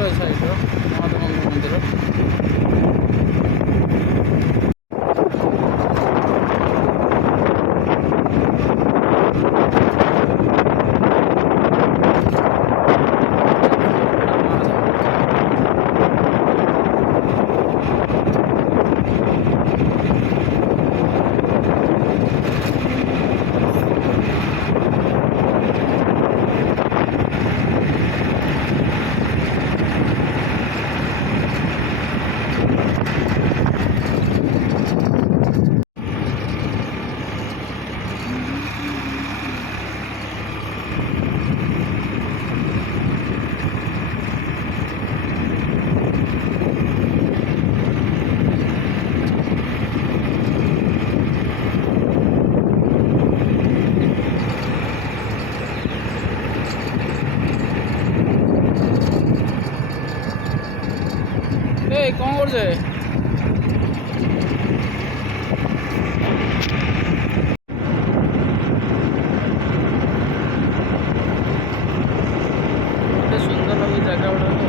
ମନ୍ଦିର ଏ ସାଇଡ଼୍ର ମହାଦେବଙ୍କ ମନ୍ଦିର। ଏ କ'ଣ କରୁଛେ? କେତେ ସୁନ୍ଦର ଲାଗୁଛି ଜାଗା ଗୁଡ଼ାକ।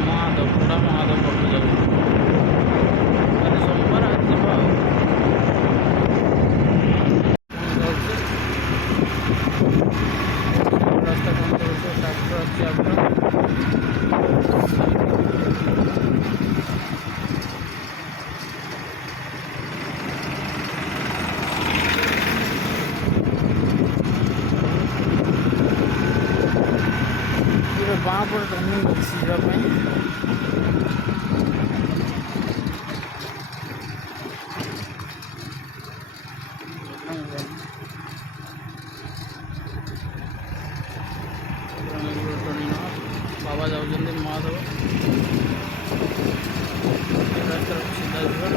ମହାଦେବ ପୁରା ମହାଦେବ ପଟୁ ଯାଉଛି। କାଲି ସୋମବାର ଆଜି ଯିବା ଆଉ। ରାସ୍ତା କ'ଣ କରୁছে? ଟ୍ରାକ୍ଟର ଆସୁଛି ଆଗରୁ। ବାଁ ପଟେ ଟର୍ଣ୍ଣିଂ ଅଛି ଯିବା ପାଇଁ। ବାବା ଯାଉଛନ୍ତି ମହାଦେବ। ରାସ୍ତାରେ ସିଧା ଯିବା।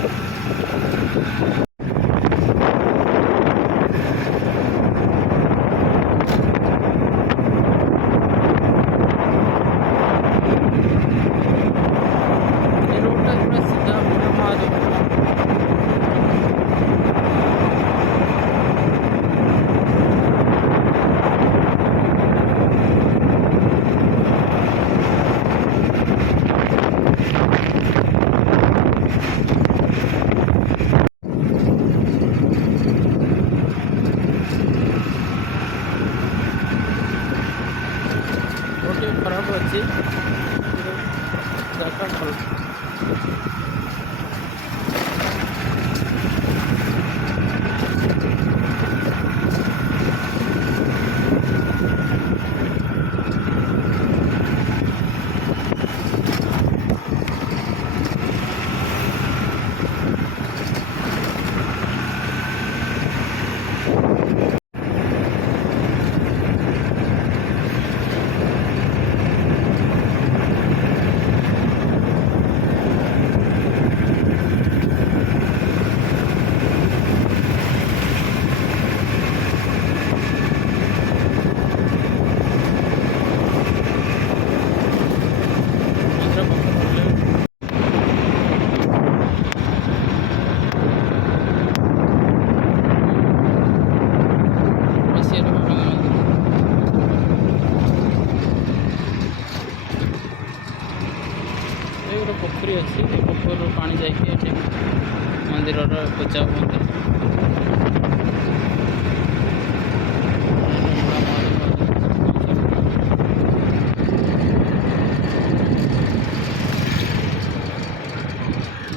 ଖରାପ ଅଛି ଜାଗା ଭଲ। ଗୋଟେ ପୋଖରୀ ଅଛି। ଏ ପୋଖରୀରୁ ପାଣି ଯାଇକି ଏଠି ମନ୍ଦିରର ପୂଜା ହୁଅନ୍ତି।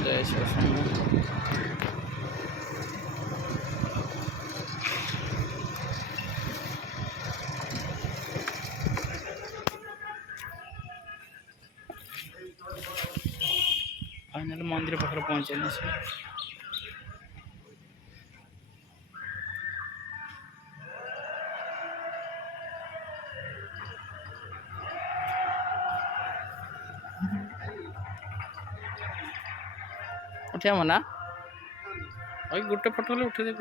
ଜୟ ଶ୍ରୀ ଶମ୍ଭୁ। फाइनाल मंदिर पाखे पहुँचे उठा ना गोटे फोटो उठे दे।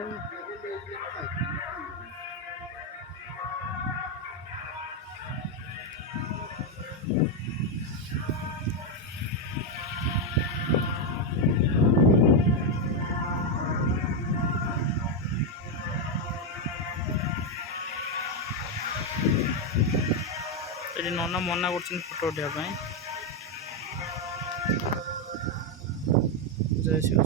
ଏଠି ନନା ମନା କରୁଛନ୍ତି ଫଟୋ ଉଠେଇବା ପାଇଁ। ଜୟ ଶିବ।